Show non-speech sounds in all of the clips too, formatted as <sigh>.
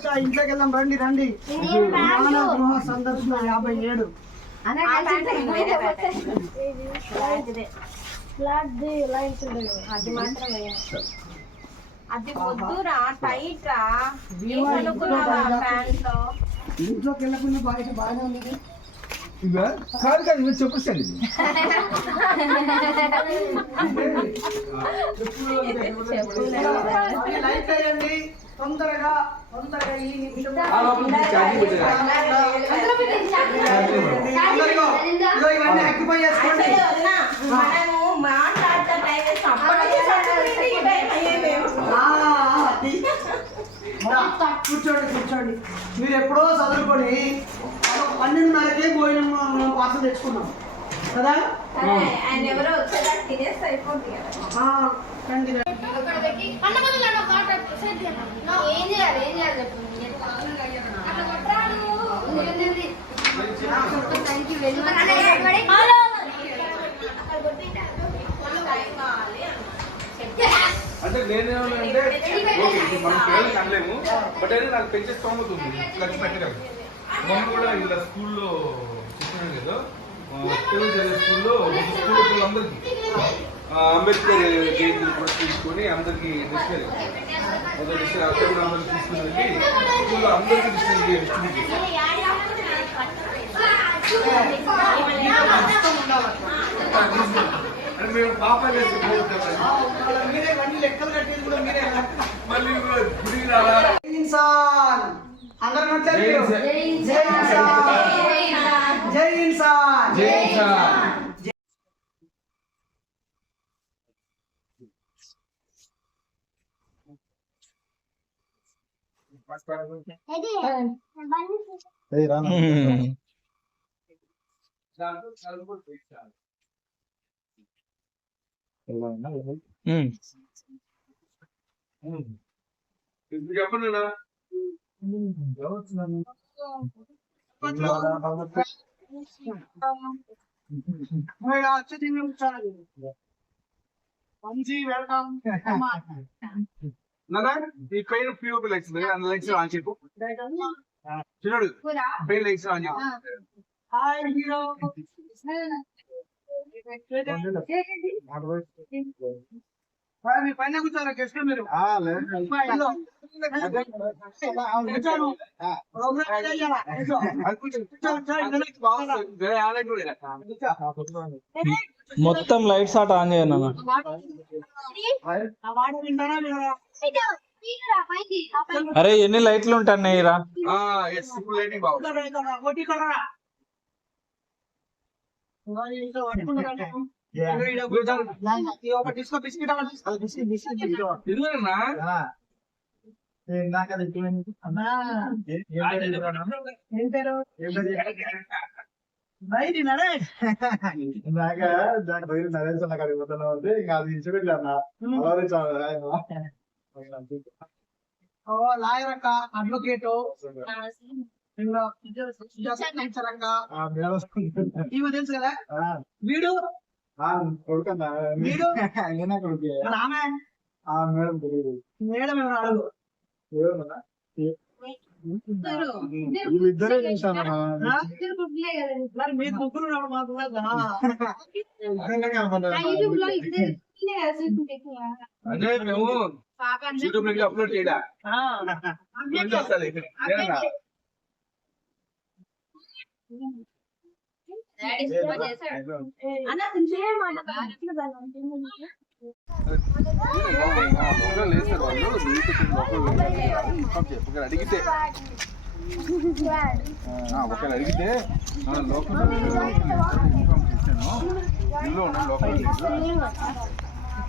అచ్చా, ఇంట్లోకి వెళ్దాం రండి రండి. మానవ గృహ సందర్శన యాభై ఏడు. అది వద్దురా టైట్ రా. ఏమనుకున్నావా ప్యాంట్లో ఇంట్లోకి వెళ్ళకుండా బయట బాగానే ఉంది. ఇవా? కాదు కాదు మీరు చెప్పేసండి ఇది. ఈ లైట్ వేయండి. తొందరగా తొందరగా ఈ నిమిషం ఇవన్నీ మనము మాట్లాడతా టైం కూర్చోండి కూర్చోండి మీరు ఎప్పుడో చదువుకొని పన్నెండున్నరకే భోజనం మనం పార్సల్ తెచ్చుకున్నాం కదా సరే, ఆయన ఎవరో వచ్చేదాకా తినేస్తే అయిపోద్ది కదా ఆ, రండి రండి. ఏం చేయాలి ఏం చేయాలి చెప్పు. అట్లా కొట్టరా నువ్వు. Thank you very much. Time కావాలి అంటే ఓకే ఇప్పుడు మనం పిల్లలకి అనలేము బట్ అయితే నాకు పెంచే స్తోమత ఉంది. ఖర్చు పెట్టగలను మొన్న కూడా ఇలా స్కూల్లో చెప్పినాను కదా. స్కూల్లో స్కూల్ పిల్లలందరికీ. అంబేద్కర్ జయంతిని కూడా తీసుకొని అందరికీ డిస్ప్లే మొదటి డిస్ప్లే అక్కడ అందరికి తీసుకుని వెళ్ళి స్కూల్లో అందరికీ డిస్ప్లే డిస్ట్రిబ్యూట్ మేము పాప చేసి వాళ్ళ మీరే ఇవన్నీ లెక్కలు కట్టేది కూడా మీరే కదా. మళ్ళీ గుడికి రాలా అందరూ జై? ఇన్సాన్. జై ఇన్సాన్ జై ఇన్సాన్ జై ఇన్సాన్. ఇప్పుడు చెప్పండి అన్న. మీరు వచ్చి తిని కూర్చోండి. మంచి వెల్కమ్ నాన్న, ఈ పిఓపి లైట్స్ ఉన్నాయి. అందులో లైట్స్ ఆన్ చెప్పు చూడు పైన లైట్స్ ఆన్ చెప్పు హాయ్ హీరో. హాయ్, మీ పైన కూర్చోరా గెస్ట్ మీరు? మొత్తం లైట్స్ ఆట ఆన్ చేయను అరే ఎన్ని లైట్లు ఉంటాయి రా బయటి నరేష్ ఇందాక దాని పేరు నరేష్ అంటే ఇంకా అది ఆలోచించాను ఓ లాయర్ అక్క అడ్వకేట్ ఈమె తెలుసు కదా? వీడు? వీడు? ఆమె? ఆ మేడం తెలియదు. మేడం ఎవరు అడుగు? వీళ్ళిద్దరే? మరి మీరు ముగ్గురు మాకు <laughs> అదే మేము యూట్యూబ్లో అప్లోడ్ చేయడా అడిగితే ఆ, ఒకవేళ అడిగితే ఆ, లోపల ఇన్ఫార్మ్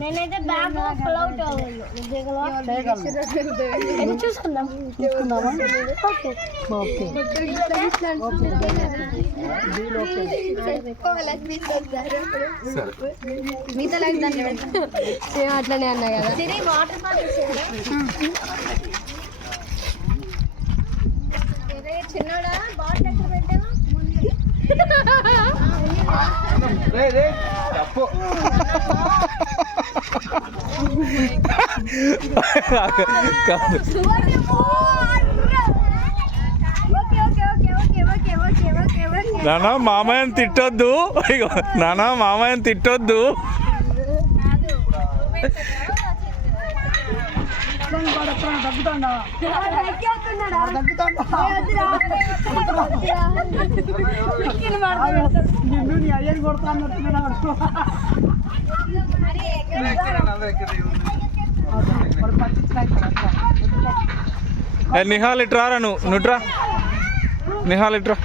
నేనైతే బ్యాగ్ పుల్ అవుట్ చేయగలను చూసుకుందాం చూసుకుందామా ఓకే. అట్లనే అన్నా కదా? వాటర్ చిన్నోడా బాటిల్ ఎక్కడ పెట్టావా? రే రే తప్పు నానా మామయ్యని తిట్టొద్దు. నానా మామయ్యని తిట్టొద్దు. నిన్ను నీ అయ్యని కొడతా నిహాల్ ఇట్రారా నువ్వు? నుట్రా నిహాల్ ఇట్రా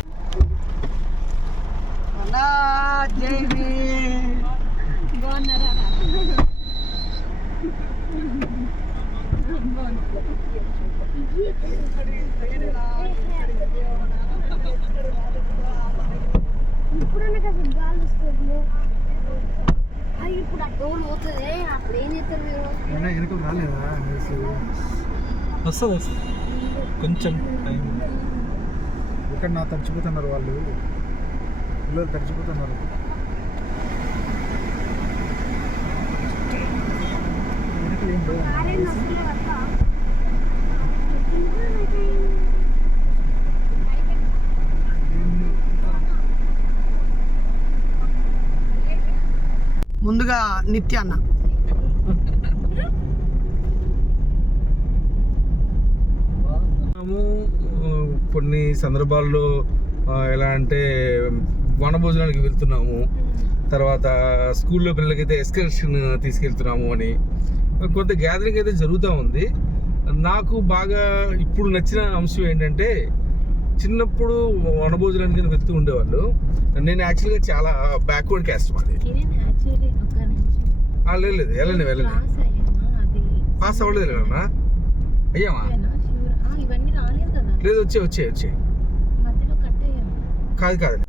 కదా గాలి వస్తుంది. ఇప్పుడు ఆ పోతుంది? అప్పుడు ఏం చేస్తారు మీరు? వెనుకలు రాలేదా? వస్తుంది వస్తుంది. కొంచెం టైం. ఇక్కడ నా తడిచిపోతున్నారు వాళ్ళు. పిల్లలు తడిచిపోతున్నారు. వెనకలు ఏం భయం నిత్య అన్న. కొన్ని సందర్భాల్లో ఎలా అంటే వనభోజనానికి వెళ్తున్నాము. తర్వాత స్కూల్లో పిల్లలకైతే ఎక్స్కర్షన్ తీసుకెళ్తున్నాము అని. కొంత గ్యాదరింగ్ అయితే జరుగుతూ ఉంది. నాకు బాగా ఇప్పుడు నచ్చిన అంశం ఏంటంటే చిన్నప్పుడు వనభోజనానికి వెళ్తూ ఉండేవాళ్ళు. నేను యాక్చువల్గా చాలా బ్యాక్వర్డ్ క్యాస్ట్ మాది. ఆ, లేదు లేదు వెళ్ళండి వెళ్ళండి. పాస్ అవ్వలేదు లేదన్నా అయ్యామా? ఇవన్నీ రాలేదు కదా. లేదు వచ్చే వచ్చే వచ్చే. కాదు కాదండి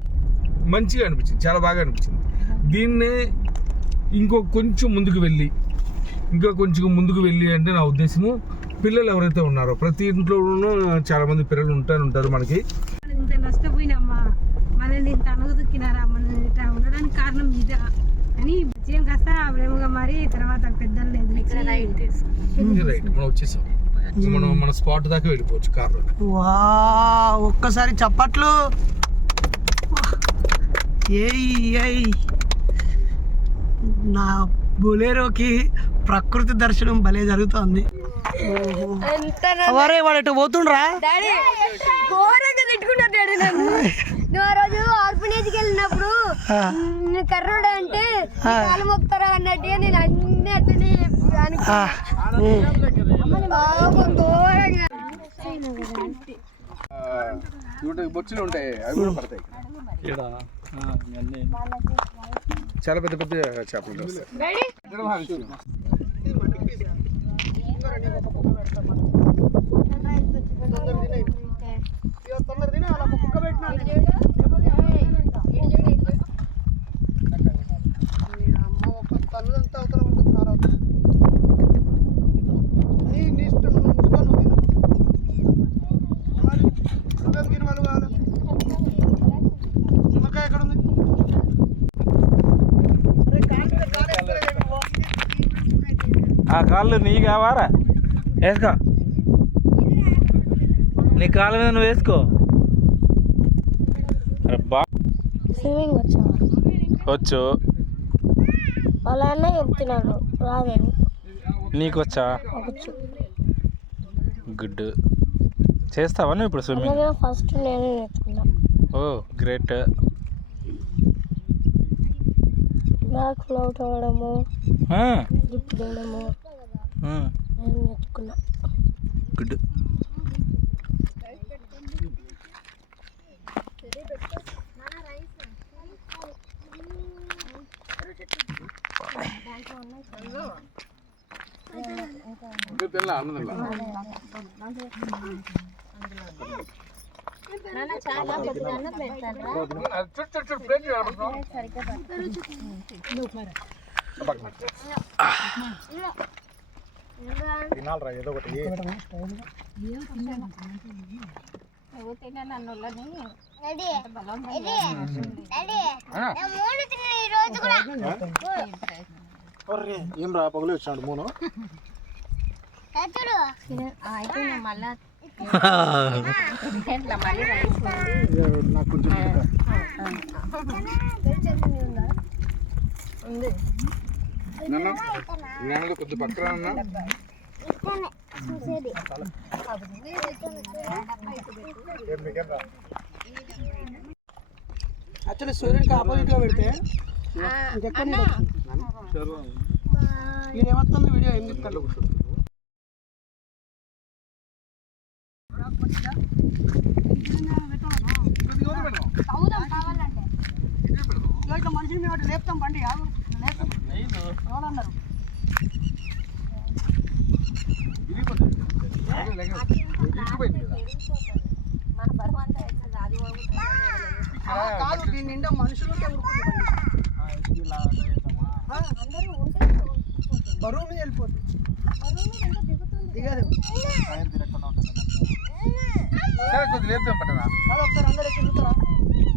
మంచిగా అనిపించింది చాలా బాగా అనిపించింది. దీన్నే ఇంకో కొంచెం ముందుకు వెళ్ళి ఇంకా కొంచెం ముందుకు వెళ్ళి అంటే నా ఉద్దేశము పిల్లలు ఎవరైతే ఉన్నారో ప్రతి ఇంట్లోనూ చాలా మంది పిల్లలు ఉంటారు ఉంటారు మనకి. మనల్ని ఇంత అనుగుతుక్కినారా మనం ఇట్ట ఉండడానికి కారణం ఇదా అని విజయం కాస్త ప్రేమగా మారి తర్వాత పెద్దలు రైట్ మనం వచ్చేసాం. మనం మన స్పాట్ దాకా వెళ్ళిపోవచ్చు కార్లో. వా ఒక్కసారి చప్పట్లు. ఏయ్ ఏయ్. నా బొలేరోకి ప్రకృతి దర్శనం భలే జరుగుతోంది. అవరే వాడు ఇటు పోతుండ్రా? డాడీ డాడీ <laughs> నువ్వు ఆ రోజు ఆర్ఫనేజ్కి వెళ్ళినప్పుడు కర్రోడు అంటే కాలు మొక్తారా అన్నట్టుగా నేను అన్ని అట్లనే ఘోరంగా. బొచ్చులు ఉంటాయి అవి కూడా పడతాయి. చాలా పెద్ద పెద్ద చేపలు వస్తాయి ఆ కాళ్ళు నీ కావారా? వేసుకో. నీ కాళ్ళ మీద నువ్వు వేసుకో. స్విమ్మింగ్ వచ్చా? వచ్చు. వాళ్ళ అన్న చెప్తున్నాడు రాదని. నీకు వచ్చా వచ్చు గుడ్. చేస్తావా నువ్వు ఇప్పుడు స్విమ్మింగ్? అలాగే ఫస్ట్ నేను నేర్చుకున్నా. ఓ గ్రేట్. బ్యాక్ ఫ్లౌట్ అవ్వడము లిప్ తీయడము నేను నేర్చుకున్నా. గుడ్. తినాలరా ఏదో ఒకటి బలం మూడు ఏం రా పగులు వచ్చాడు మూను? నాకు కొంచెం నాన్నది కొద్ది పక్కన ఉన్నా యాక్చువల్లీ సూర్యుడికి ఆపోజిట్గా పెడితే ఏమవుతుంది వీడియో ఏం చెప్తాను ఇట్లా మనిషిని మేము లేపుతాం బండి. లేపుతాం. కాదు దీని నిండా మనుషులు బరువు మీద వెళ్ళిపోతుంది దిగదు. సరే కొద్ది లేపుతాం ఒకసారి అందరూ ఎక్కుతారా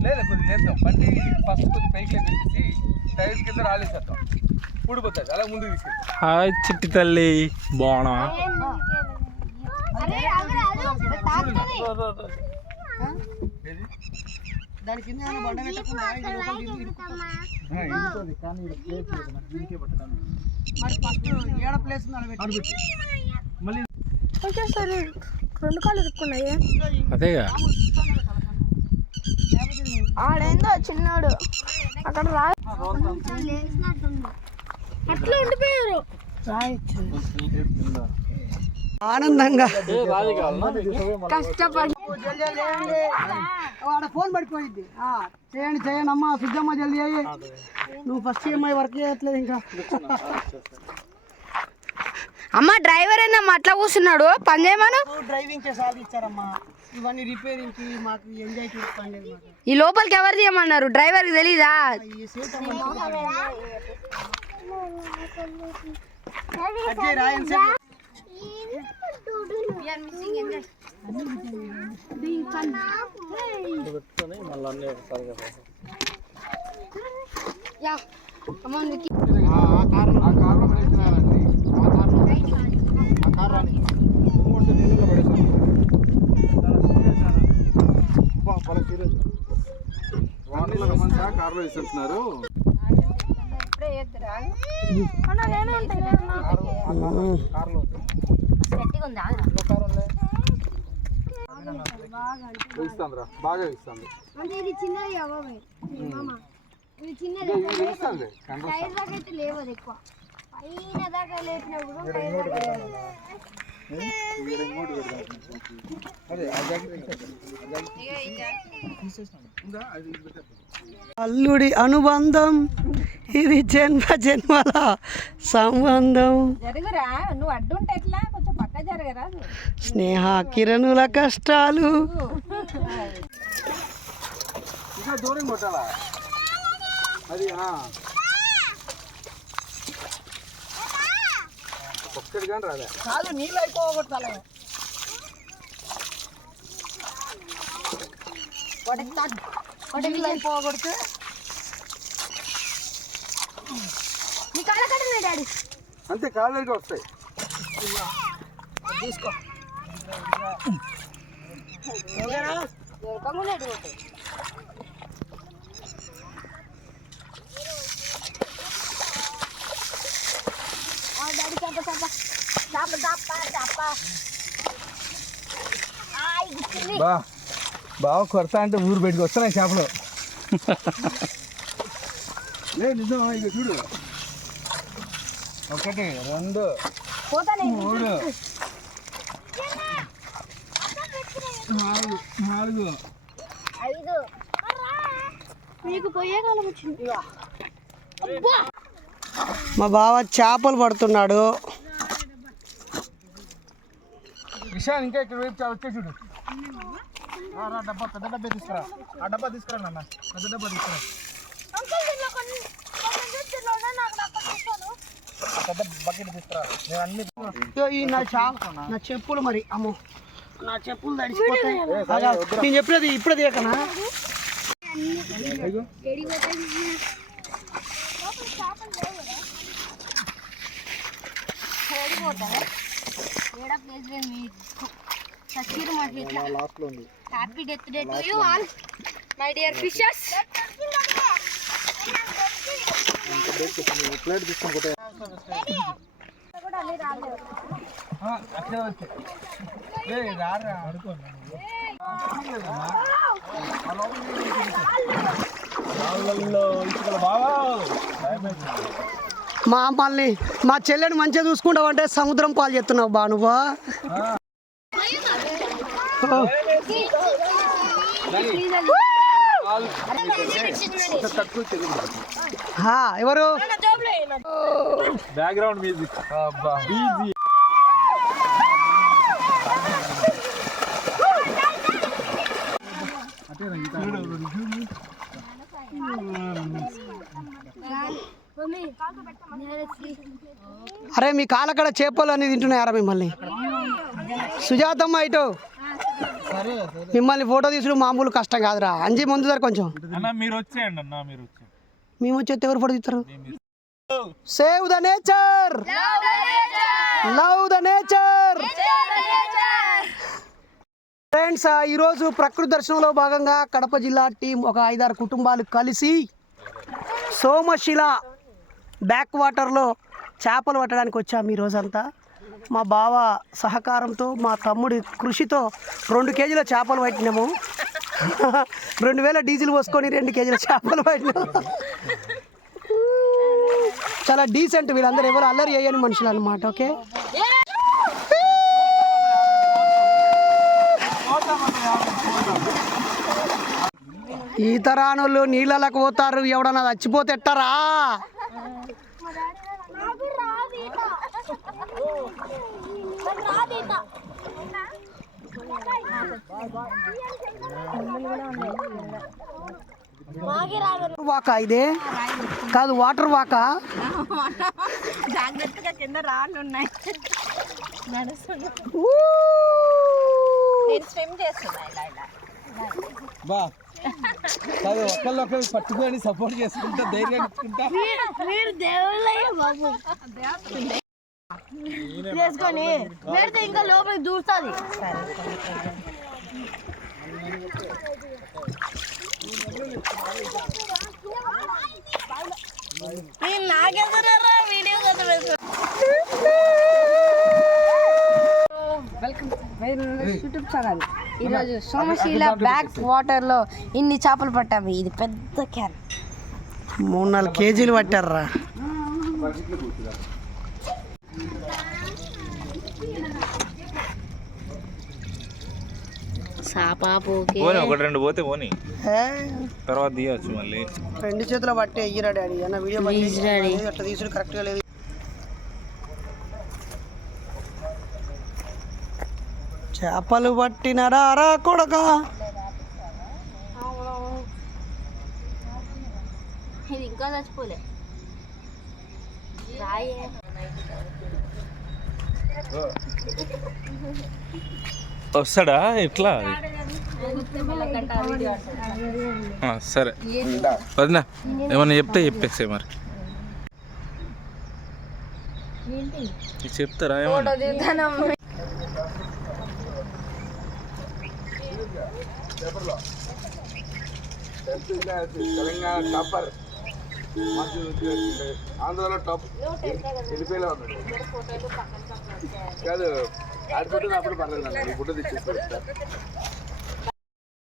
లేదు కొద్ది లేపుతాం బండి ఫస్ట్ కొద్ది పైకి లేపేసి టైర్ కింద రాలేసేద్దాం. ఊడిపోతుంది. అలా ముందుకు తీసుకెళ్తాం హాయ్ చిట్టి తల్లి. బాగున్నా ఏది? దాని కింద ప్లేస్ లేదు నాకు దీనికే పట్టడానికి మరి ఫస్ట్ ఏడ ప్లేస్ నిలబెట్టి మళ్ళీ రెండు కాళ్ళు ఇరుక్కున్నాయి. అదేగా? ఆడేందో చిన్నాడు. అక్కడ రా. అట్లా ఉండిపోయారు. ఆనందంగా. కష్టపడి. ఫోన్ పడిపోయింది. ఆ, చేయండి చేయండి అమ్మా సిద్ధమ్మ జల్దీ అయ్యి. నువ్వు ఫస్ట్ ఈఎంఐ వర్క్ చేయట్లేదు ఇంకా. అమ్మ డ్రైవర్ ఏందమ్మా అట్లా కూర్చున్నాడు. పని చేయమను? డ్రైవింగ్ చేసాలి ఇచ్చారమ్మా. ఇవన్నీ రిపేరింగ్కి మాకు ఎంజాయ్కి ఈ లోపలికి ఎవరు తీయమన్నారు? డ్రైవర్కి తెలీదా? ఈ సీట్ అజయ్ రాయన్ సార్ ఆ కారణం వేసినారండి ఆ కార్ కార్లో వేసేస్తున్నారు కార్లో వేస్తాను రా బాగా వేస్తాను అంటే ఇది చిన్నది అవ్వమే మామ. ఇది చిన్నది ఇది వేస్తాను కండ్ర టైర్ దాకా అయితే లేవు అది ఎక్కువ. పైన దాకా లేపినప్పుడు టైర్ దాకా లేవు. అదే ఆ జాకెట్ ఉందా అది పెట్టేద్దాం. అల్లుడి అనుబంధం. ఇది జన్మ జన్మల సంబంధం. జరుగురా నువ్వు అడ్డుంటే ఎట్లా? స్నేహ కిరణుల కష్టాలు. ఇంకా దూరం కొట్టాలా? అది ఆ. ఒక్కడి కానీ రాలే. కాదు నీళ్ళు అయిపోగొట్టాలి నీళ్ళు అయిపోగొడితే నీ కాళ్ళ కట్టిన డాడీ అంతే కాళ్ళకి వస్తాయి. తీసుకో డాడీ చంప చంప చాప చాప చాప ఆయ్ గుచ్చింది బా బాగా కొడతా అంటే ఊరు బయటకు వస్తున్నాయి చేపలు లే నిజం ఇక చూడు ఒకటి రెండు పోతానే మూడు నాలుగు నాలుగు. ఐదు. నీకు పోయే కాలం వచ్చింది. మా బావ చేపలు పడుతున్నాడు. విషయాన్ని ఇంకా ఇక్కడ వైపు వచ్చే చూడు. డబ్బా పెద్ద డబ్బా తీసుకురా. ఆ డబ్బా తీసుకురా నాన్న. పెద్ద డబ్బా తీసుకురా. పెద్ద బకెట్ తీసుకురా. నేను అన్ని నా చేప నా చెప్పులు మరి అమ్మో. నా చెప్పులు తడిసిపోతాయి. అలా, నేను చెప్పినది ఇప్పుడే తీయకనా? ఏడా ప్లేస్ లేదు మీకు సచ్చీరు మాకు ఇట్లా లాస్ట్లో ఉంది happy death day to you all my dear fishers plate తీసుకొని కొట్టే మా అమ్మాల్ని మా చెల్లెని మంచిగా చూసుకుంటావు అంటే సముద్రం పాలు చేస్తున్నావు బా నువ్వు? హా, ఎవరు? బ్యాక్గ్రౌండ్ మ్యూజిక్ అరే మీ కాలకడ చేపలు అనేది తింటున్నాయారా మిమ్మల్ని? సుజాతమ్మ ఇటు. మిమ్మల్ని ఫోటో తీసుడు మామూలు కష్టం కాదురా. అంజి ముందు సార్ కొంచెం. అన్న మీరు వచ్చేయండి అన్న మీరు వచ్చేయండి. మేము వచ్చేస్తే ఎవరు ఫోటో తీస్తారు? Save the nature love the nature friends ఈరోజు ప్రకృతి దర్శనంలో భాగంగా కడప జిల్లా టీం ఒక ఐదారు కుటుంబాలు కలిసి సోమశిల బ్యాక్ వాటర్లో చేపలు పట్టడానికి వచ్చాము ఈ రోజంతా మా బావ సహకారంతో మా తమ్ముడి కృషితో రెండు కేజీల చేపలు పట్టినాము. రెండు వేల డీజిల్ పోసుకొని రెండు కేజీల చేపలు పట్టినాము. చాలా డీసెంట్ వీళ్ళందరూ ఎవరు అల్లరి చేయని మనుషులు అనమాట ఓకే? ఈత రానోళ్ళు నీళ్ళకి పోతారు. ఎవడన్నా చచ్చిపోతే ఎట్టరా? వాకా ఇదే? కాదు వాటర్ వాకా? జాగ్రత్తగా కింద రాళ్ళు ఉన్నాయి! నేను స్విమ్ చేస్తున్నా ఇలా ఇలా. బా. కాదు ఒకళ్ళొకరు పట్టుకొని సపోర్ట్ చేసుకుంటా ధైర్యం ఇచ్చుకుంటా మీరు దేవుళ్ళయ్య బాబు. చేసుకొని పెడితే ఇంకా లోపలికి దూరుతుంది. నాకెందుకు వీడియో కదా వెల్కమ్ యూట్యూబ్ ఛానల్ ఈరోజు సోమశీల బ్యాక్ వాటర్లో ఇన్ని చేపలు పట్టాము. ఇది పెద్ద క్యాన్. మూడు నాలుగు కేజీలు పట్టారా? సాపా పోకే. పోనీ ఒకటి రెండు పోతే పోనీ. తర్వాత తీయచ్చు మళ్ళీ. రెండు చేతుల పట్టే ఎయ్యరా డాడీ. అన్న వీడియో. అట్లా తీసుడు కరెక్ట్గా లేదు. చేపలు పట్టినరా రా కొడక? ఇది ఇంకా చచ్చిపోలే. రాయే. వస్తాడా? ఎట్లా? ఆ, సరే. వదినా ఏమన్నా చెప్తే చెప్పేసే మరి. చెప్తారా? ఏమన్నా? తెలంగాణ టాపర్. మాకు ఆంధ్రలో టాప్. వెళ్ళిపోయేలా ఉన్నాడు. కాదు ఆడిపోతే అప్పుడు పర్లేదు గుడ్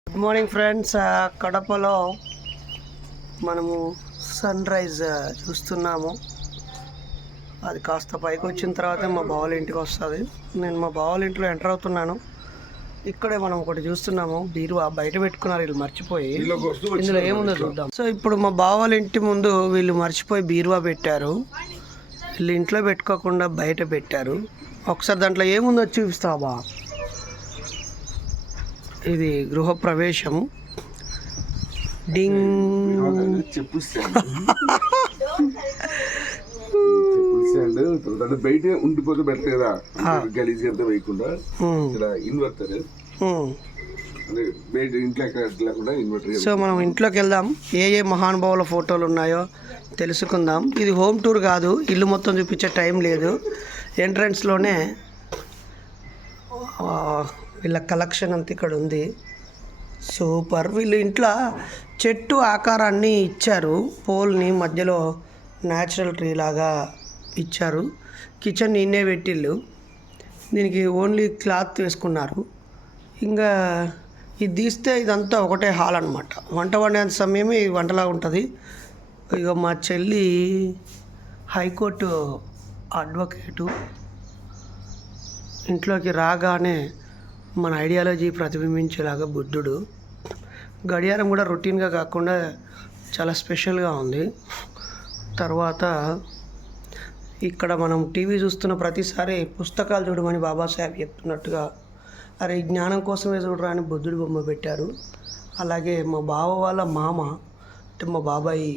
మార్నింగ్ ఫ్రెండ్స్ కడపలో మనము సన్ రైజ్ చూస్తున్నాము. అది కాస్త పైకి వచ్చిన తర్వాత మా బావల ఇంటికి వస్తుంది. నేను మా బావల ఇంట్లో ఎంటర్ అవుతున్నాను. ఇక్కడే మనం ఒకటి చూస్తున్నాము. బీరువా బయట పెట్టుకున్నారు వీళ్ళు మర్చిపోయి. ఇందులో ఏముందో చూద్దాం. సో ఇప్పుడు మా బావల ఇంటి ముందు వీళ్ళు మర్చిపోయి బీరువా పెట్టారు. వీళ్ళు ఇంట్లో పెట్టుకోకుండా బయట పెట్టారు. ఒకసారి దాంట్లో ఏముందో చూపిస్తావా బా? ఇది గృహ ప్రవేశం డింగ్ చెప్పు <laughs> అంటే బయట ఉండిపోతే బెటర్ కదా. గలీజ్ అంతా వేయకుండా. ఇక్కడ ఇన్వర్టర్. సో మనం ఇంట్లోకి వెళ్దాం. ఏ ఏ మహానుభావుల ఫోటోలు ఉన్నాయో తెలుసుకుందాం. ఇది హోమ్ టూర్ కాదు. ఇల్లు మొత్తం చూపించే టైం లేదు. ఎంట్రన్స్లోనే వీళ్ళ కలెక్షన్ అంతా ఇక్కడ ఉంది. సూపర్ వీళ్ళు ఇంట్లో చెట్టు ఆకారాన్ని ఇచ్చారు. పోల్ని మధ్యలో న్యాచురల్ ట్రీ లాగా. ఇచ్చారు. కిచెన్ నిన్నే పెట్టిళ్ళు దీనికి ఓన్లీ క్లాత్ వేసుకున్నారు. ఇంకా ఇది తీస్తే ఇదంతా ఒకటే హాల్ అనమాట వంట వండేంత సమయమే ఇది వంటలా ఉంటుంది. ఇక మా చెల్లి హైకోర్టు అడ్వకేటు ఇంట్లోకి రాగానే మన ఐడియాలజీ ప్రతిబింబించేలాగా బుద్ధుడు. గడియారం కూడా రొటీన్గా కాకుండా చాలా స్పెషల్గా ఉంది. తర్వాత ఇక్కడ మనం టీవీ చూస్తున్న ప్రతిసారి పుస్తకాలు చూడమని బాబాసాహెబ్ చెప్తున్నట్టుగా అరే జ్ఞానం కోసమే చూడరా అని బుద్ధుడి బొమ్మ పెట్టారు. అలాగే మా బావ వాళ్ళ మామ అంటే మా బాబాయి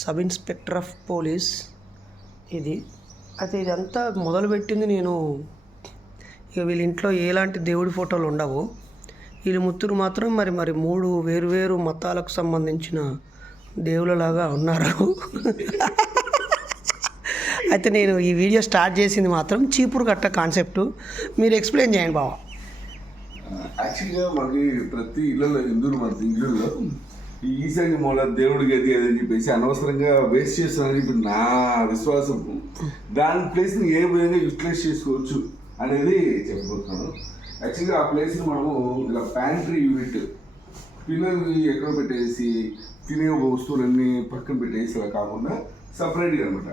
సబ్ ఇన్స్పెక్టర్ ఆఫ్ పోలీస్ ఇది. అయితే ఇదంతా మొదలుపెట్టింది నేను ఇక వీళ్ళ ఇంట్లో ఎలాంటి దేవుడి ఫోటోలు ఉండవు. వీళ్ళు ముత్తురు మాత్రం మరి మరి మూడు వేరు వేరు మతాలకు సంబంధించిన దేవుళ్ళలాగా ఉన్నారు. అయితే నేను ఈ వీడియో స్టార్ట్ చేసింది మాత్రం చీపురు కట్ట కాన్సెప్ట్. మీరు ఎక్స్ప్లెయిన్ చేయండి బావ. యాక్చువల్గా మనకి ప్రతి ఇళ్ళలో హిందువులు మన ఇళ్ళల్లో ఈ ఈశాన్య మూల దేవుడి గది అని చెప్పేసి అనవసరంగా వేస్ట్ చేస్తున్నారని ఇప్పుడు నా విశ్వాసం. దాని ప్లేస్ని ఏ విధంగా యూటిలైజ్ చేసుకోవచ్చు అనేది చెప్పబోతున్నాను. యాక్చువల్గా ఆ ప్లేస్ని మనము ఇలా ప్యాంట్రీ యూనిట్ పిల్లల్ని ఎక్కడ పెట్టేసి తినే వస్తువులన్నీ పక్కన పెట్టేసి ఇలా కాకుండా సపరేట్గా అనమాట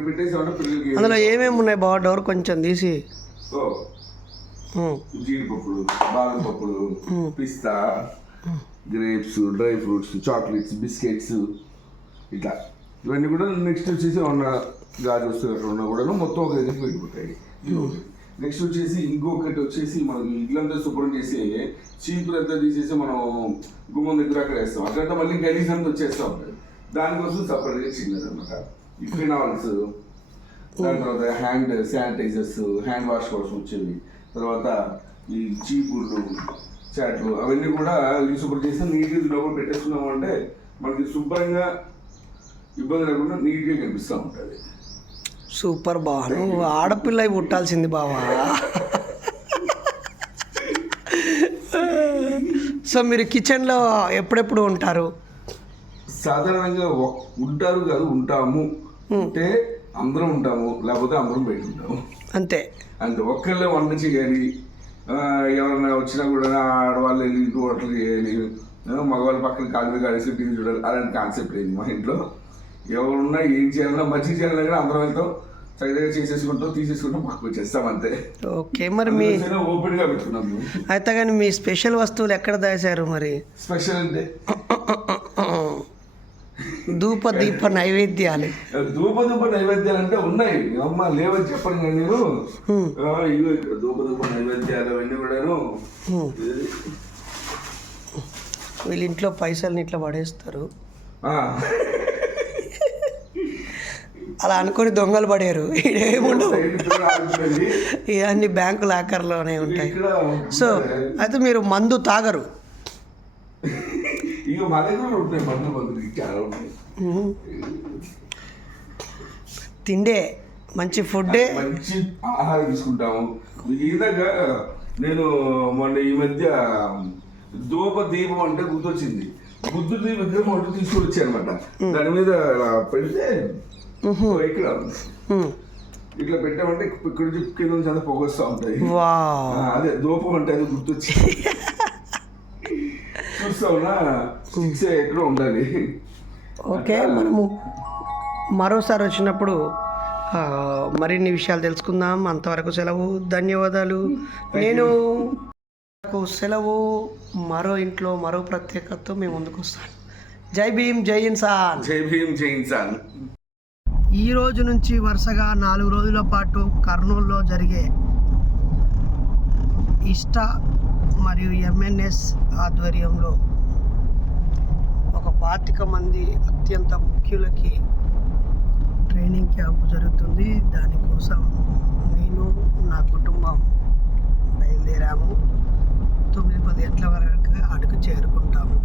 అంటే పిల్లలకి అందులో ఏమేమి ఉన్నాయి బావ? డోర్ కొంచెం తీసి. సో జీడిపప్పులు బాదం పప్పులు పిస్తా grapes dry fruits chocolates biscuits ఇట్లా. ఇవన్నీ కూడా నెక్స్ట్ వచ్చేసి ఉన్న గాజు వస్తువులు అక్కడ ఉన్నా కూడా మొత్తం ఒక దగ్గరికి వెళ్ళిపోతాయి. నెక్స్ట్ వచ్చేసి ఇంకొకటి వచ్చేసి మనం ఇల్లంతా శుభ్రం చేసి చీపులు అంతా తీసేసి మనం గుమ్మం దగ్గర అక్కడ వేస్తాం. అక్కడ మళ్ళీ గలీజ్ అంతా వచ్చేస్తూ ఉంటుంది. దానికోసం సపరేట్గా చిన్నది అనమాట ఫినాల్స్ దాని తర్వాత హ్యాండ్ శానిటైజర్స్ హ్యాండ్ వాష్ కోసం వచ్చేవి తర్వాత ఈ చీపుర్లు చాట్లు అవన్నీ కూడా శుభ్రం చేసి నీట్గా లోపల పెట్టేసుకున్నాము అంటే మనకి శుభ్రంగా ఇబ్బంది లేకుండా నీట్గా కనిపిస్తూ ఉంటుంది. సూపర్ బావ నువ్వు ఆడపిల్ల పుట్టాల్సింది బావా. సో మీరు కిచెన్లో ఎప్పుడెప్పుడు ఉంటారు? సాధారణంగా ఉంటారు కాదు ఉంటాము. అంటే అందరం ఉంటాము లేకపోతే అందరం బయట ఉంటాము. అంతే. అంతే ఒక్కళ్ళే వంట చేయాలి. ఎవరైనా వచ్చినా కూడా ఆడవాళ్ళు వెళ్ళి ఇంటి వంటలు చేయాలి. మగవాళ్ళు పక్కన కాలు మీద కలిసి టీవీ చూడాలి. అలాంటి కాన్సెప్ట్ లేదు మా ఇంట్లో. ఎవరున్నా ఏం చేయాలన్నా మంచి చేయాలన్నా కూడా అందరం వెళ్తాం. చక్కగా చేసేసుకుంటాం తీసేసుకుంటాం పక్కకు వచ్చేస్తాం అంతే. ఓకే మరి మీ ఓపెన్గా పెట్టుకున్నాం మేము. అయితే కానీ మీ స్పెషల్ వస్తువులు ఎక్కడ దాచారు మరి? స్పెషల్ అంటే ధూప దీప నైవేద్యాలు. ధూప ధూప నైవేద్యాలు అంటే ఉన్నాయి. అమ్మ లేవని చెప్పను కానీ నేను. ధూప ధూప నైవేద్యాలు అవన్నీ కూడాను. వీళ్ళ ఇంట్లో పైసల్ని ఇట్లా పడేస్తారు. అలా అనుకొని దొంగలు పడారు. ఏముండవు. ఇవన్నీ బ్యాంకు లాకర్లోనే ఉంటాయి. సో అయితే మీరు మందు తాగరు. ఇక మా దగ్గర ఉంటాయి మందు మందులు చాలా ఉన్నాయి తిండే మంచి ఫుడ్డే. మంచి ఆహారం తీసుకుంటాము. ఇందాక నేను మొన్న ఈ మధ్య దూప దీపం అంటే గుర్తొచ్చింది. బుద్ధుడి విగ్రహం ఒకటి తీసుకొని అనమాట దాని మీద ఇలా పెడితే ఇక్కడ. ఇట్లా పెట్టామంటే ఇక్కడ నుంచి కింద నుంచి అంతా పొగొస్తూ ఉంటాయి. అదే దూపం అంటే అది గుర్తొచ్చి <laughs> చూస్తా ఉన్నా సిక్స్ ఎక్కడో ఉండాలి. ఓకే మనము మరోసారి వచ్చినప్పుడు మరిన్ని విషయాలు తెలుసుకుందాం. అంతవరకు సెలవు ధన్యవాదాలు. నేను నాకు సెలవు మరో ఇంట్లో మరో ప్రత్యేకతతో మేము ముందుకు వస్తాను జై భీమ్ జై ఇన్సాన్. జై భీమ్ జై ఇన్సాన్. ఈ రోజు నుంచి వరుసగా నాలుగు రోజుల పాటు కర్నూలులో జరిగే ఇష్ట మరియు ఎంఎన్ఎస్ ఆధ్వర్యంలో ఒక పాతిక మంది అత్యంత ముఖ్యులకి ట్రైనింగ్ క్యాంపు జరుగుతుంది. దానికోసం నేను నా కుటుంబం బయలుదేరాము. తొమ్మిది పది గంటల వరకు అడుగు చేరుకుంటాము.